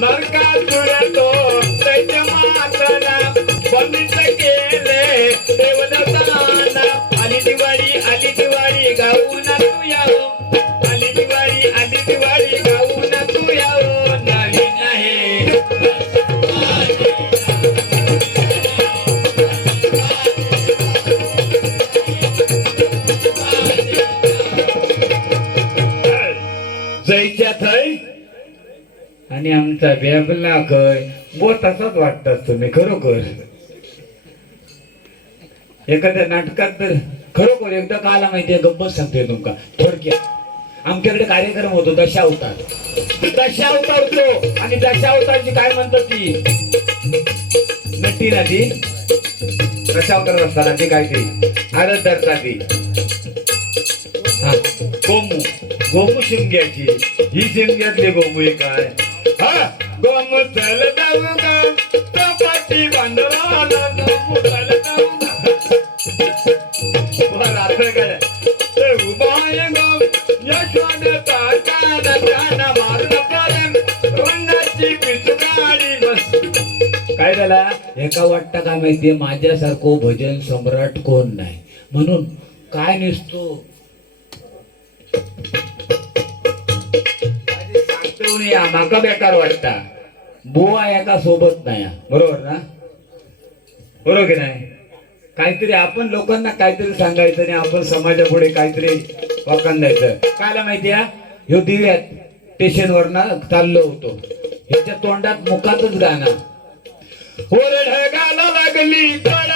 नरकासुर तो दैत्य मातला बंदिस्त केले देवदत्ताना. आली दिवाळी गाऊन तू यावं. आली दिवाळी गाऊन तू यावं. नवीन आहे जयच्या थय आणि आमचा बेबला कय बो तसाच वाटतात तुम्ही खरोखर. एखाद्या नाटकात तर खरोखर एकदा काला माहितीये गप्पच सांगतोय तुमका थोडक्यात. आमच्याकडे कार्यक्रम होतो दशावतार होतो आणि दशावतारची काय म्हणतात ती नटी ना ती दशावतार असताना ती काय ती आरत धरता ती गोमू शिमग्याची. ही शिमग्यातली गोमू आहे काय हा गोमू चल जाऊ गा चपाती बांधवाला गोमू चल जाऊ गा रात्र काय ते उभाय गो यशोदता कान कान मारून प्रेम रंगाची पिचकारी बस. काय झाला एका वाटता काय माहितीये माझ्यासारखं भजन सम्राट कोण नाही म्हणून काय नसतो माका बेकार वाटता. बुवा एका सोबत नाही बरोबर ना बरोबर की नाही. काहीतरी आपण लोकांना काहीतरी सांगायचं आणि आपण समाजापुढे काहीतरी वाकण द्यायचं. कायला माहिती आहे ह्यो दिव्यात स्टेशनवर ना चाललो होतो ह्याच्या तोंडात मुखातच गाणं ढगाला लागली कळ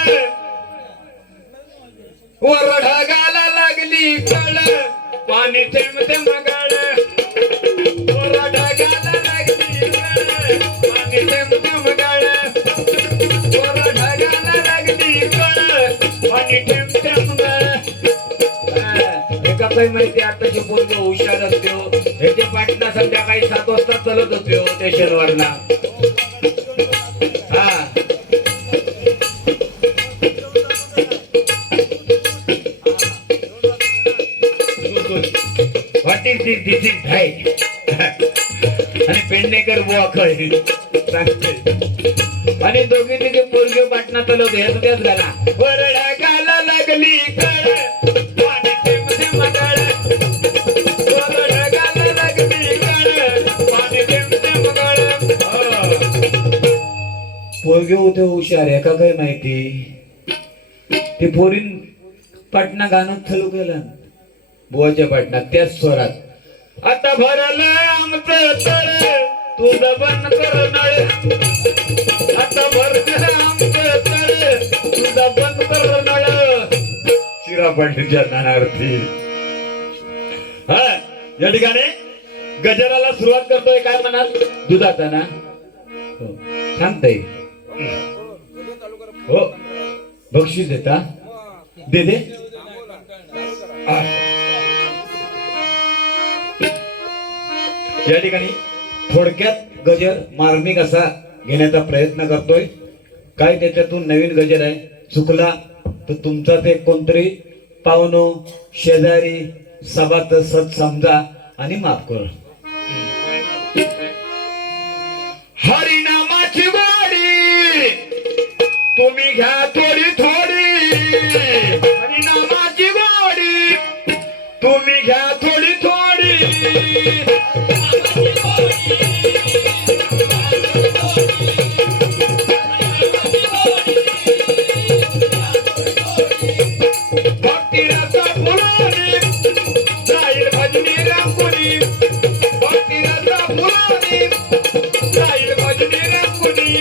ढगाला लागली कळ पाणी थेंब थेंब गळ ढगाला लागली कळ पाणी थेंब थेंब गळ ढगाला लागली कळ पाणी थेंब थेंब गळ. एका काही माहिती आताची पोरगी हुशार असतो ह्याच्या पाटला संध्याकाळी 7 वाजता चालत होतो स्टेशनवर ना. हा what is this is hi आणि पेडणेकर बुवा खय सांगते आणि दोघे तिघे पोरगे पाटणा चालवतो ह्याच त्याच गाला वर ढगाला लागली कळ पाणी थेंब थेंब गळ वर ढगाला लागली कळ पाणी थेंब थेंब गळ. पोरगे होते हुशार एका काय माहिती ते पोरीन पाटणा गाणं चालू केलं बुवाच्या पाटणात त्याच स्वरात आता भरलं आमचं तळ तुझं बंद कर नळ. आता भरलं आमचं तळ तुझं बंद कर नळ. शिरा पाटीलच्या नानावरती हा या ठिकाणी गजराला सुरुवात करतोय काय म्हणाल दुधाचा ना हो सांगताय हो बक्षीस देता दे दे. या ठिकाणी थोडक्यात गजर मार्मिक असा घेण्याचा प्रयत्न करतोय. काय त्याच्यातून नवीन गजर आहे चुकला तर तुमचा ते कोणतरी पाहुणो शेजारी सभात सत समजा आणि माफ कर. हरिनामाची वाडी तुम्ही घ्या थोडी थोडी. हरिनामाची वाडी तुम्ही घ्या थोडी थोडी. भक्तिरसा फुलानी जाईल भजनी रंगुनी. भक्तिरसा फुलानी जाईल भजनी रंगुनी.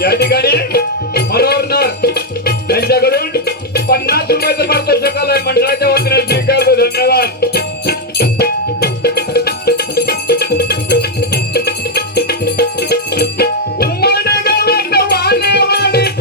या ठिकाणी मनोहर त्यांच्याकडून 50 रुपयाचं पारितोषिक आलंय मंडळाच्या वतीने स्वीकारतो. धन्यवाद. उमड गावात वाणे वाणीत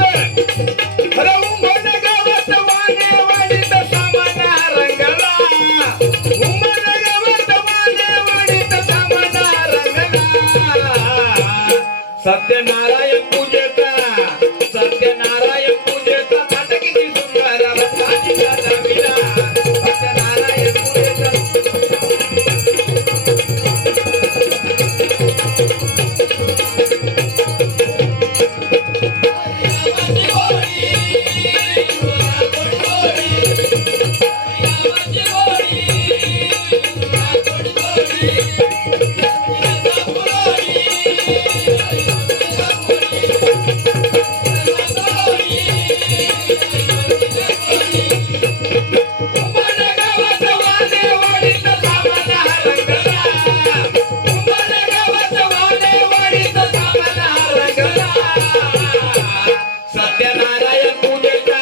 सत्यनारायण पूजेचा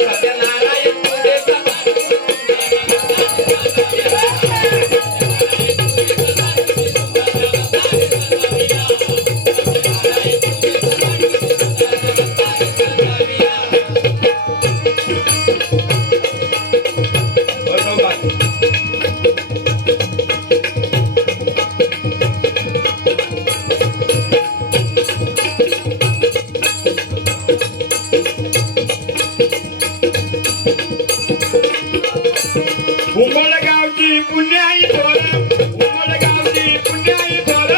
सत्यनारायण पूजेचा उमळगावची पुण्याई थोर उमळगावची पुण्याई थोर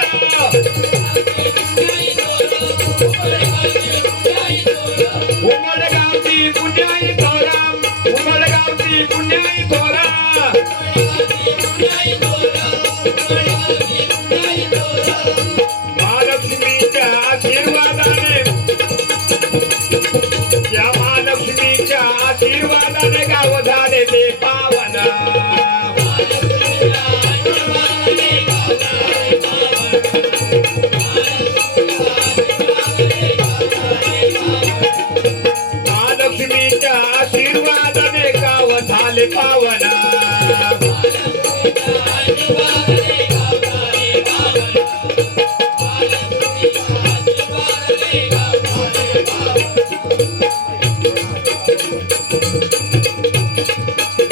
उमळगावची पुण्याई थोर उमळगावची पुण्याई थोर महालक्ष्मीच्या आशीर्वादाने या महालक्ष्मीच्या आशीर्वादाने गाव झाले ते पावन महालक्ष्मीच्या आशीर्वादाने गाव झाले पावन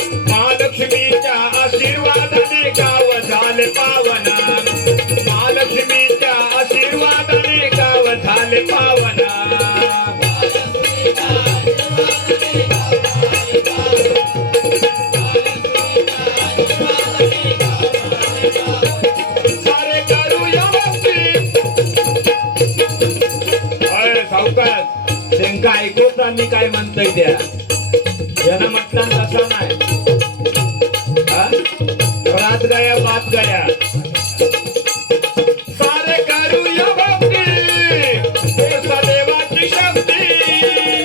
महालक्ष्मीच्या आशीर्वादाने गाव झाले पावन महालक्ष्मीच्या आशीर्वादाने गाव झाले पावन सारे करूया भक्ती अरे सावकाश त्यांका ऐकवत मी काय म्हणतोय त्या यानं म्हटलं तसा नाही रात गया बात गया सारे करूया भक्ती मोठा देवाची शक्ती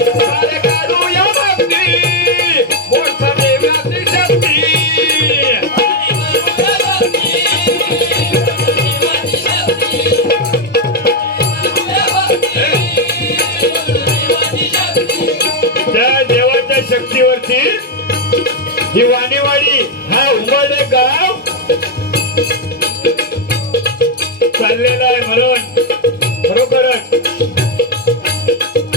सारे करूया भक्ती मोठा देवाची शक्ती त्या देवाच्या शक्तीवरती ही वाणीवाडी हा उमरडे गाव चाललेला आहे म्हणून खरोखरच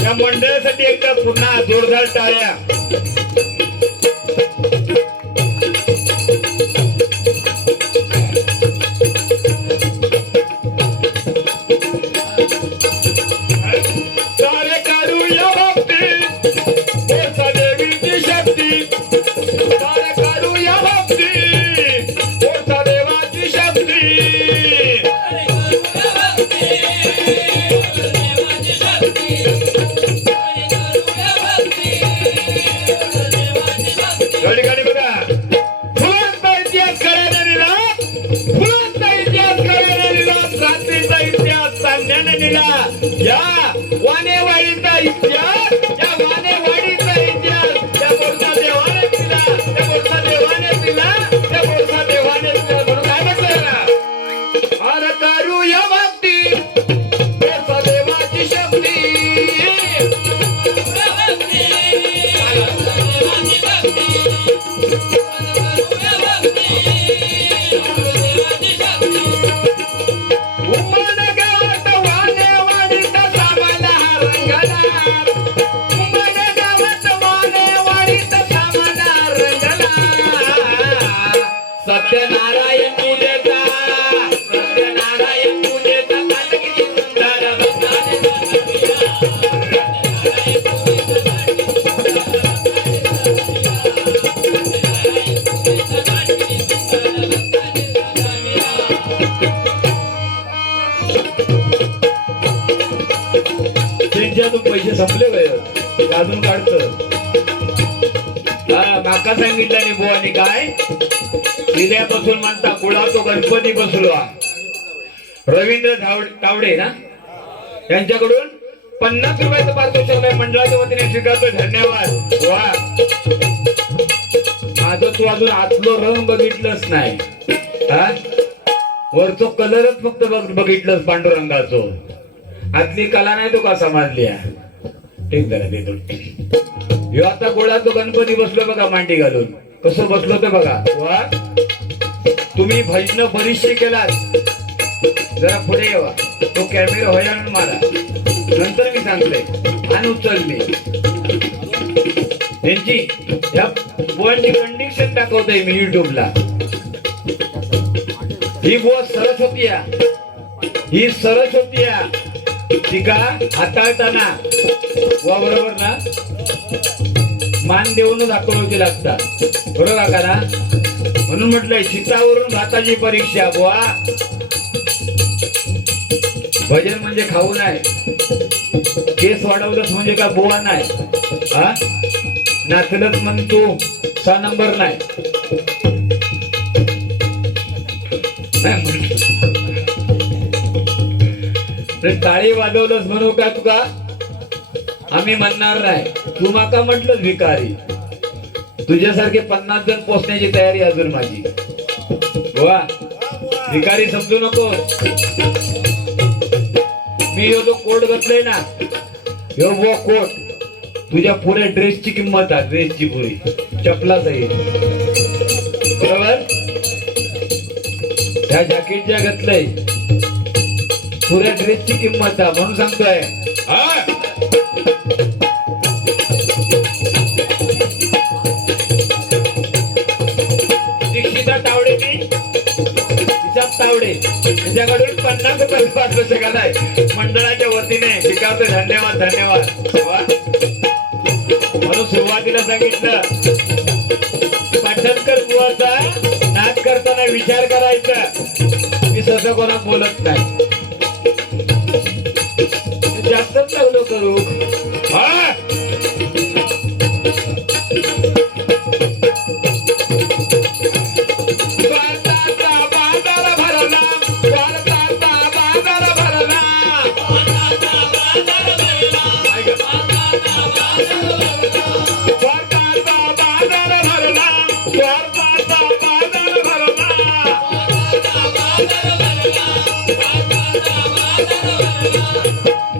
या मंडळासाठी एकदा पुन्हा जोरदार टाळ्या सारे करूया भक्ती मोठा देवीची शक्ती सारे करूया भक्ती मोठा देवाची शक्ती गाडी बघा फुलांचा इतिहास करायला दिला फुलांचा इतिहास करायला दिला क्रांतीचा इतिहास सांगण्याने दिला या वाणेवाडीचा इतिहास या वाणेवाडीचा इतिहास त्या बोरसा देवाने दिला त्या बोरसा देवाने दिला त्या बोरसा देवाने दिला म्हणून काय म्हटलं अरे करूया भक्ती बोरसा देवाची शक्ती उमरगावात वाणेवाडीचा सामाना रंगला उमरगावात वाणेवाडीचा सामाना रंगला सत्यनारायण पूजेचा सत्यनारायण पूजेचा काल किती सुंदर त्यांच्यातून पैसे संपले गए अजून काढतं माका सांगितलं बुवानी काय दिल्यापासून म्हणता कुळा तो गणपती बसलो रवींद्र तावडे ना यांच्याकडून 50 रुपयाचं पारितोषिक मंडळाच्या वतीने स्वीकारतो धन्यवाद वा माझं तू अजून आतलो रंग बघितलंच नाही वरचो कलरच फक्त बघितलंच पांडुरंगाचो आतली कला नाही तो का समजली टेक जरा देतो. ह्यो आता गोळा तो गणपती बसलो बघा मांडी घालून, कसं बसलो ते बघा. वा तुम्ही भजन बरीचशी केलात, जरा पुढे यावा. तो कॅमेरा होयान मारा, नंतर मी सांगतोय. आणि उचलली त्यांची या बुवांची कंडिशन दाखवतोय मी युट्यूबला. ही बुवा सरस्वती आहे, ही सरस्वती आहे. तिका हाताळताना वा बरोबर ना मान देऊनच दाखवण्याची लागतात, बरोबर का ना. म्हणून म्हटलंय शीतावरून भाताची परीक्षा. बुवा भजन म्हणजे खाऊ नाही, केस वाढवलंच म्हणजे का बुवा नाही, हा नाचलंच म्हण तू 6 नंबर नाही. टाळी वाजवलंच म्हणू का तुका आम्ही म्हणणार नाही. तू माका म्हटलं भिकारी, तुझ्यासारखे 50 जण पोचण्याची तयारी अजून माझी. वा भिकारी समजू नको. मी ह्यो जो कोट घातलाय ना, ह्यो वो कोट तुझ्या पुऱ्या ड्रेसची किंमत आहे, ड्रेसची पुरी चपला जाईल, बरोबर. ह्या जॅकेटच्या घातलंय पुऱ्या ड्रेसची किंमत आहे, म्हणून सांगतोय. दीक्षिता तावडे, मी हिसाब तावडे त्याच्याकडून 50 रुपये पाठवू शकत आहे मंडळाच्या वतीने. शिकावतो, धन्यवाद धन्यवाद. म्हणून सुरुवातीला सांगितलं पाटणकर बुवाचा नाच करताना विचार करायचा. मी सहसा कोणा बोलत नाही, जास्तच लागलो करू.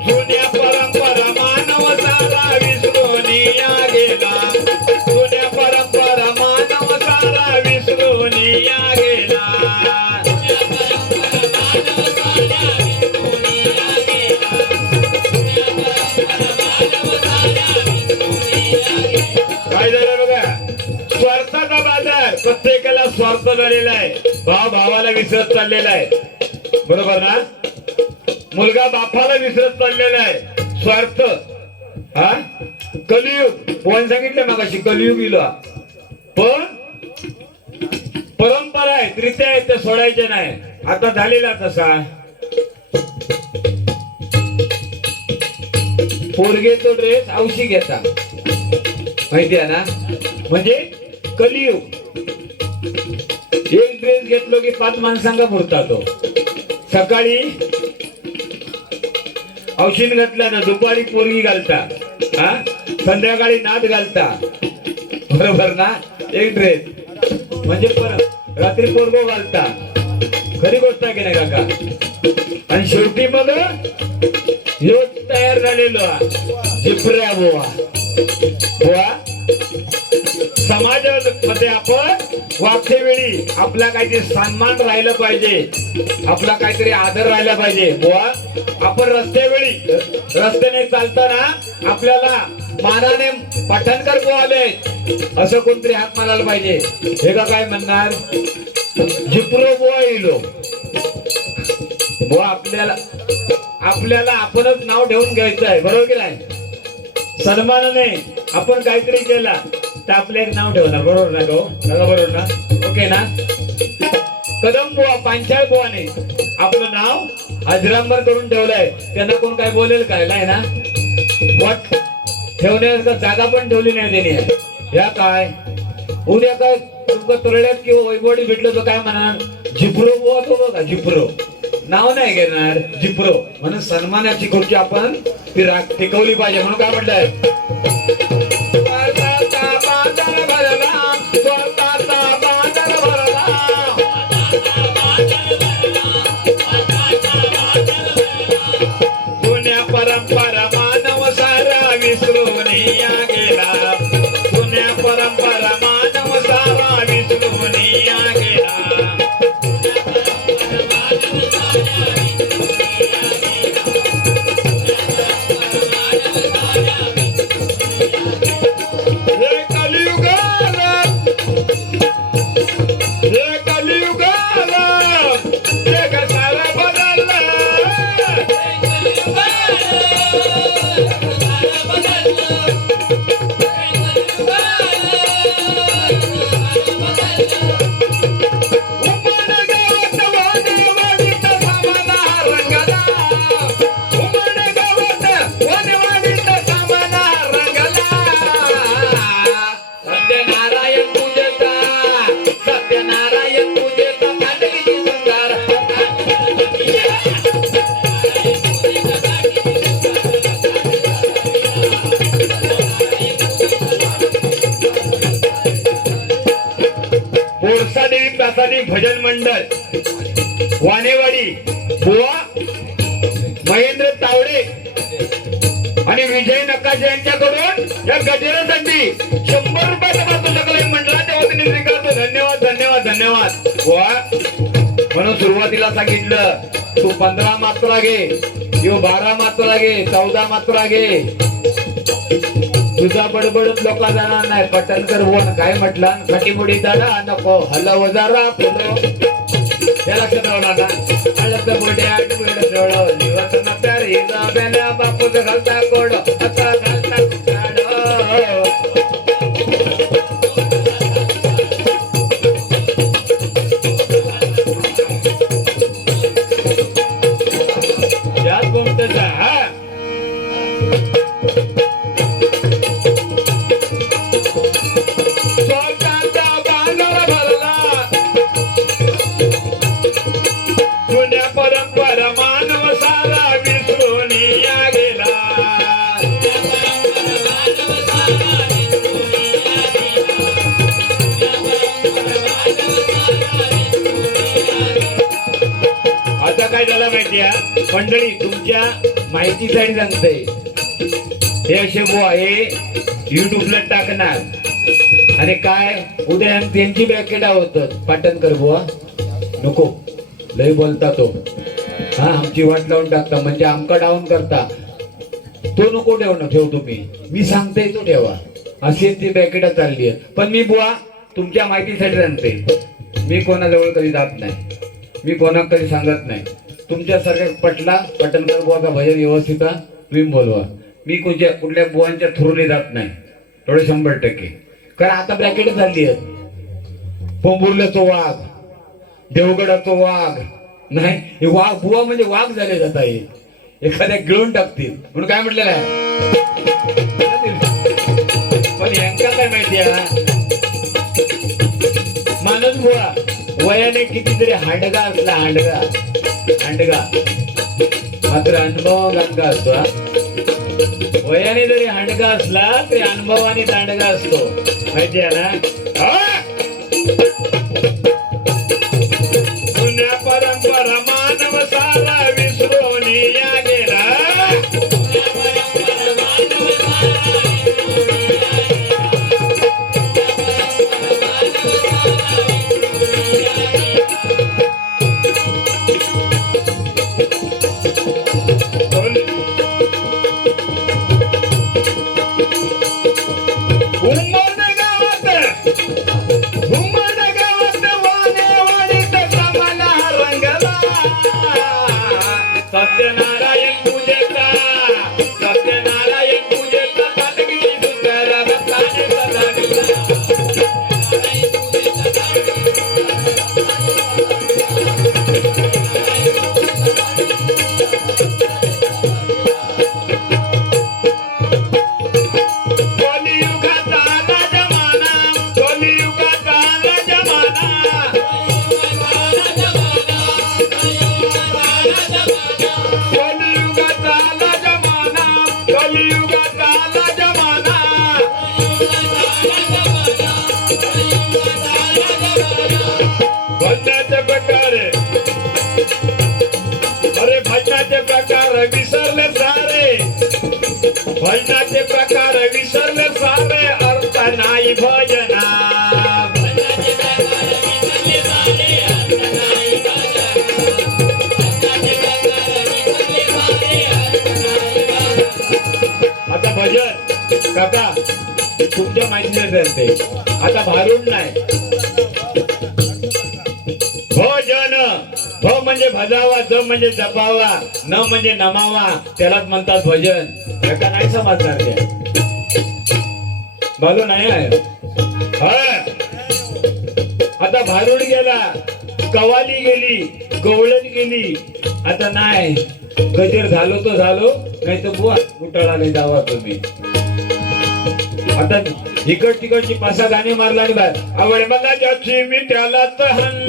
जुन्या परंपरा मानव सारा विसरून या गेला, जुन्या परंपरा मानव सारा विसरून या गेला. काय झालं बघा, स्वार्थाचा बाजार. प्रत्येकाला स्वार्थ झालेला आहे, भाव भावाला विसरत चाललेला आहे, बरोबर ना. मुलगा बापाला विसरत चाललेला आहे, स्वार्थ. हा कलियुग कोण सांगितलं मगाशी, कलियुग इला. पण परंपरा आहे, रीत्या आहेत त्या सोडायच्या नाही. आता झालेला तसा पोरगे तो ड्रेस औशी घेता, माहिती आहे ना. म्हणजे कलियुग. एक ड्रेस घेतलो की 5 माणसांना पुरता तो. सकाळी औषध घातला ना, दुपारी पोरगी घालता, हा संध्याकाळी नाद घालता, बरोबर ना. एक ड्रेस म्हणजे रात्री पोरगो घालता. खरी गोष्ट आहे की नाही काका. आणि शेवटी मग ह्यो तयार झालेलो जिपऱ्या बुवा. बुवा समाजामध्ये आपण वागते वेळी आपला काहीतरी सन्मान राहिलं पाहिजे, आपला काहीतरी आदर राहिला पाहिजे. बुवा आपण रस्त्याने चालताना आपल्याला मानाने पाटणकर बुवा आले असं कोणतरी हाक मारायला पाहिजे. हे का काय म्हणणार, जिप्रो बुवा येलो. बुवा आपल्याला आपणच नाव ठेवून घ्यायचं आहे, बरोबर की नाही. सन्मानाने आपण काहीतरी केला तर आपलं एक नाव ठेवणार, बरोबर ना गो दादा, बरोबर ना. ओके ना. कदम बुवा पांचाळ बुवाने आपलं नाव अजरांबर करून ठेवलंय. त्यांना कोण काय बोलेल काय नाही ना. वाट ठेवण्याचा जागा पण ठेवली नाही त्याने. या काय उद्या काय तुमका तोरड्यात किंवा वैभवडी भेटलं तर काय म्हणणार, जिप्रो बुवा तो बघा, जिप्रो नाव नाही घेणार, जिप्रो. म्हणून सन्मानाची खुर्ची आपण ती टिकवली पाहिजे. म्हणून काय म्हटलंय, जुन्या परंपरा मानव सारा विसरून विसरून या गेला जुन्या परंपरा मानव सारा विसरून या गेला भजन मंडळ वानेवाडी बुवा महेंद्र तावडे आणि विजय नकाशे यांच्याकडून या गजेरासाठी 100 रुपयाचा पाहतो सकल मंडळाच्या वतीने स्वीकारतो. धन्यवाद धन्यवाद धन्यवाद बुवा. म्हणून सुरुवातीला सांगितलं तू 15 मात्रा घे, यो 12 मात्रा घे, 14 मात्रा घे, तुझा बडबडत लोका जाणार नाही. पटणकर वन काय म्हटलं खटीमुडी दाडा नको हलव जरा पुढं या लक्षात राहणार ना. हळद मोठे आठ वेळ जवळ दिवस नकार हिजा बेल्या बापूच घालता कोड आता घालता कुठाड यात कोणतं हा काय झालं माहितीये मंडळी तुमच्या माहितीसाठी सांगतोय. हे असे बुवा हे युट्यूबला टाकणार आणि काय उद्या त्यांची बॅकेट होत पाटणकर बुवा नको लय बोलता तो हा आमची वाट लावून टाकता म्हणजे आमका डाऊन करता तो नको ठेव तुम्ही मी सांगते तो ठेवा अशी ती बॅकेट चालली आहे. पण मी बुवा तुमच्या माहितीसाठी सांगते मी कोणाजवळ कधी जात नाही, मी कोणाला कधी सांगत नाही. तुमच्यासारख्या पटला पटणकर बुवाचा भजन व्यवस्थित तुम्ही बोलवा. मी कुठल्या बुवांच्या थ्रूने जात नाही थोडे 100%. कारण आता ब्रॅकेट झाली आहेत. पोंबुर्ल्याचा वाघ, देवगडाचा वाघ नाही हे वाघ बुवा म्हणजे वाघ झाले जात आहे. एखाद्या गिळून टाकतील म्हणून काय म्हटलेलं आहे. पण यांका काय माहिती आहे माणूस बुवा वयाने कितीतरी हांडगा असला हांडगा मात्र अनुभव गंगा असतो. वयाने जरी हांडगा असला तरी अनुभवाने दांडगा असतो माहिती आहे ना. जुन्या परंपरा मानव सारा विसरून या गेला विसरले सारे अर्थ नाही भजना आता भजन काका तुमच्या माहितीने करते आता भारूड नाही भजन भ म्हणजे भजावा ज म्हणजे जपावा न म्हणजे नमावा त्यालाच म्हणतात भजन एका नाही समजणार त्या भालो नाही आहे आता भारूड गेला कवाली गेली गवळण गेली आता नाही गजर झालो तो झालो नाही तर बुवा कुटाळाने जावा तुम्ही आता इकड तिकडची पासा गाणी मारला आणि बाहेर आवड मला ज्याची मी त्याला तहन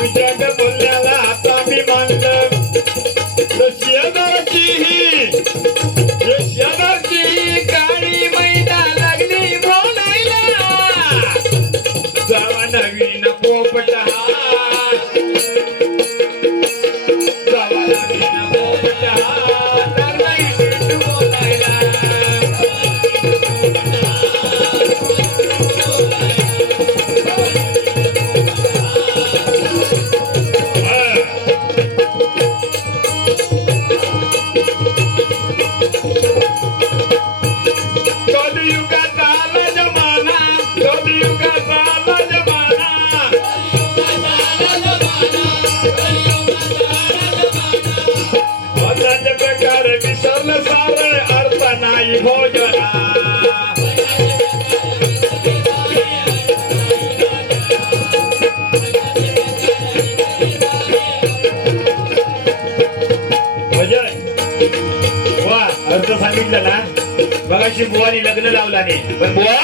विचार बोलण्याला आता मी मानलं शेजारची काळी मैदा लागली बोलायला जावा नवीन पोपट जावा नवीन पोपट विसरलं सारे अर्थ नाही भोजना भजन वा अर्थ सांगितलं ना मगाशी बुवानी लग्न लावला नाही पण बुवा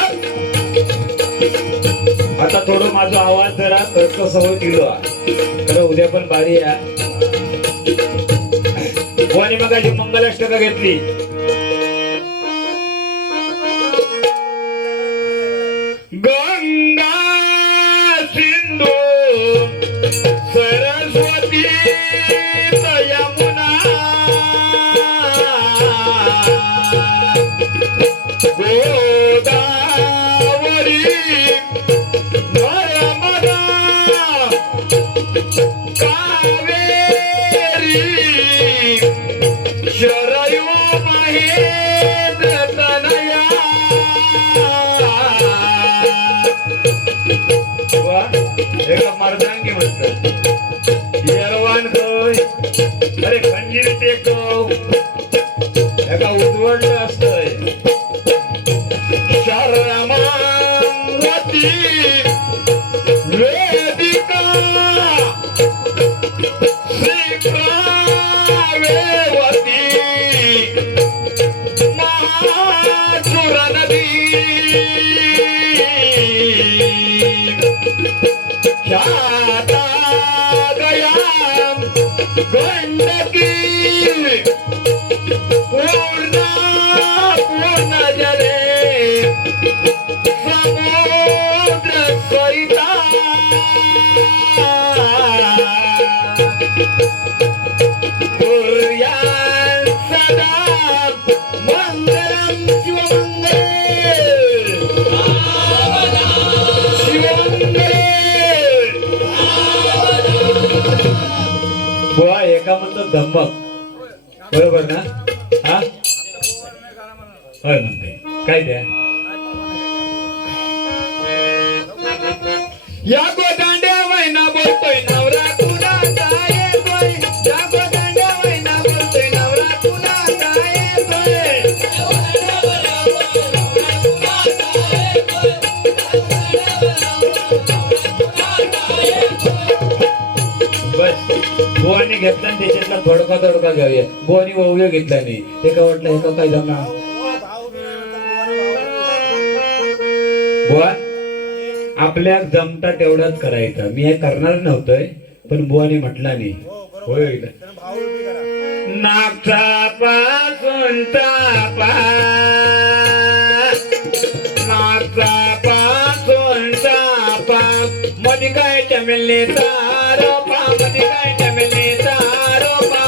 आता थोडं माझा आवाज जरा तर्क सवय दिलो खरं उद्या पण बारी आहे बुवानी मगाशी मंगलाष्टका घेतली गंगा सिंधू सरस्वती यमुना गोदावरी नर्मदा कावेरी शरयू महेंद्र तनया एका मर्दांगी म्हणतात यरवान खय अरे खंजीर ते एका उद्वडलं असतंय शरमावती वेदिका श्रीकावेवती महासुर नदी ख्याता गया गंडकी पूर्ण जले समुद्र सरिता कुर्यान् सदा मंगलम शिवमंगल बुवा एका म्हणतो धम्मक बरोबर ना हा होय म्हणते काय द्या या गोदांड्या वैना बोलतोय नवरा कुणाचा येतोय या गोदांड्या वैना बोलतोय नवरा कुणाचा येतोय बस बुवानी घेतला आणि त्याच्यातला थोडका थोडका घेऊया बुवानी ओव्य घेतला नाही ते का वाटलं हे का काय जमणार बुवा आपल्या जमता तेवढाच करायचा मी हे करणार नव्हतोय पण बुवानी म्हटला नाही होय नागचा पासून तापा नागचा पासून तापा मध्ये काय चमेलने तारो पा मध्ये काय चमेलने तारो पा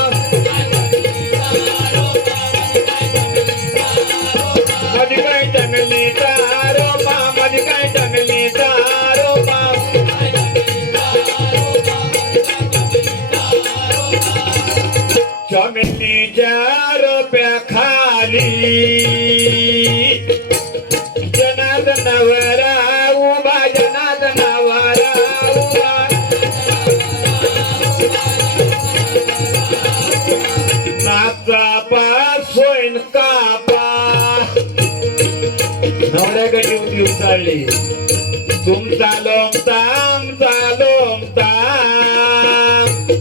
नवऱ्याकडे होती उचलली. तुमचा लोमता आमचा लोमता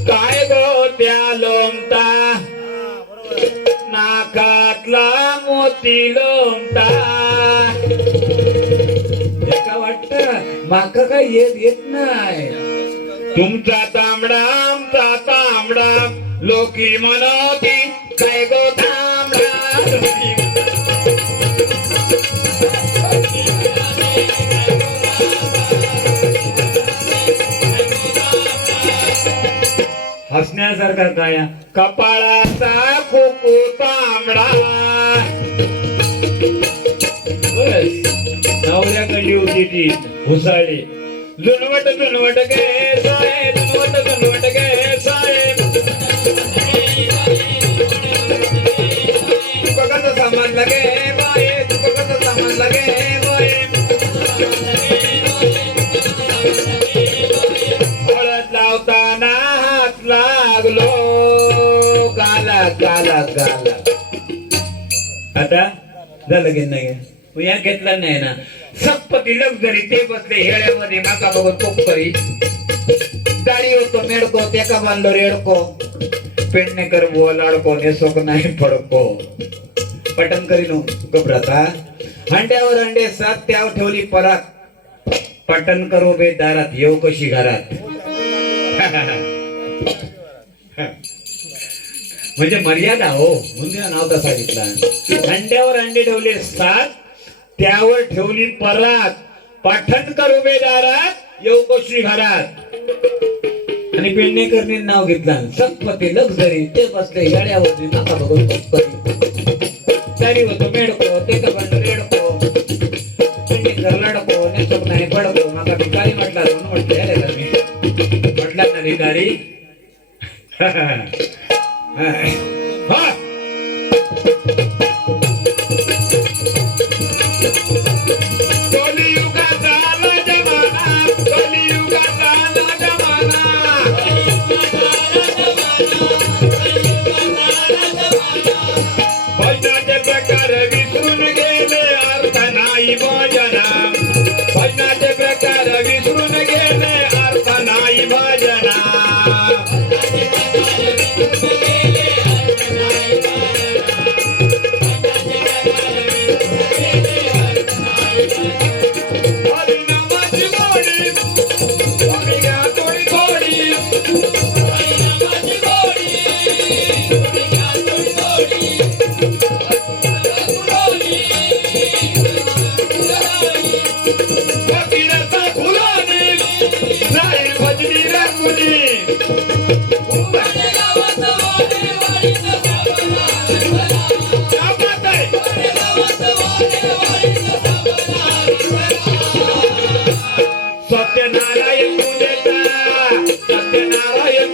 काय गो त्या लोमता नाकातला मोती लोमता. एका वाटत माका काय येत नाही. तुमचा तांबडा आमचा तांबडा लोकी म्हणती काय गो तांबडा. हसण्यासारखा काय कपाळाचा कुकू तांबडा. नवऱ्याकडली होती ती घुसाळी. जुनवट जुनवट गे साहेब जुनवट जुनवट गे साहेब कसं सामान लगे बाय कसं सामान लगे बाय. हळद लावताना हात लागलो गाला गाला गाला. आता झालं की नाही या घेतला नाही ना. सप्पती लक्झरी ते बसले हेळ्यामध्ये माका बघून कोप करी. दाढी होतो मेडको तेका बांधलो रेडको पेडणेकर बोल अडको नेसोक नाही पडको. पटन करी नो घबराता. हंड्यावर हंडे सात त्यावर ठेवली परात. पटन करू बे दारात येऊ कशी घरात. म्हणजे मर्यादा हो मुंद्या नाव तसा घेतला. हंड्यावर अंडे ठेवले सात त्यावर ठेवली परात. पाठण करू बे दारात येऊ कशी घरात. आणि पेडणेकरने नाव घेतलं सत्पती लक्झरी ते बसले येड्यावरती नका बघून तरी होतो मेडको ते का बंड रेडको पेडणेकर लडको नेचक नाही पडको. माका भिकारी म्हटला म्हणून म्हटले अरे तर मी म्हटला ना भिकारी. कलियुगाचा जमाना कलियुगाचा जमाना. भजनाचे प्रकार विसरून गेले अर्थ नाही भजना. भजनाचे प्रकार विसरून गेले अर्थ नाही भजना. हरिनामाची गोडी स्वामी घ्या थोडी थोडी. फकीराचा फुलाने राहील भजनी रंगुनी. सत्यनारायण पूजेचा सत्यनारायण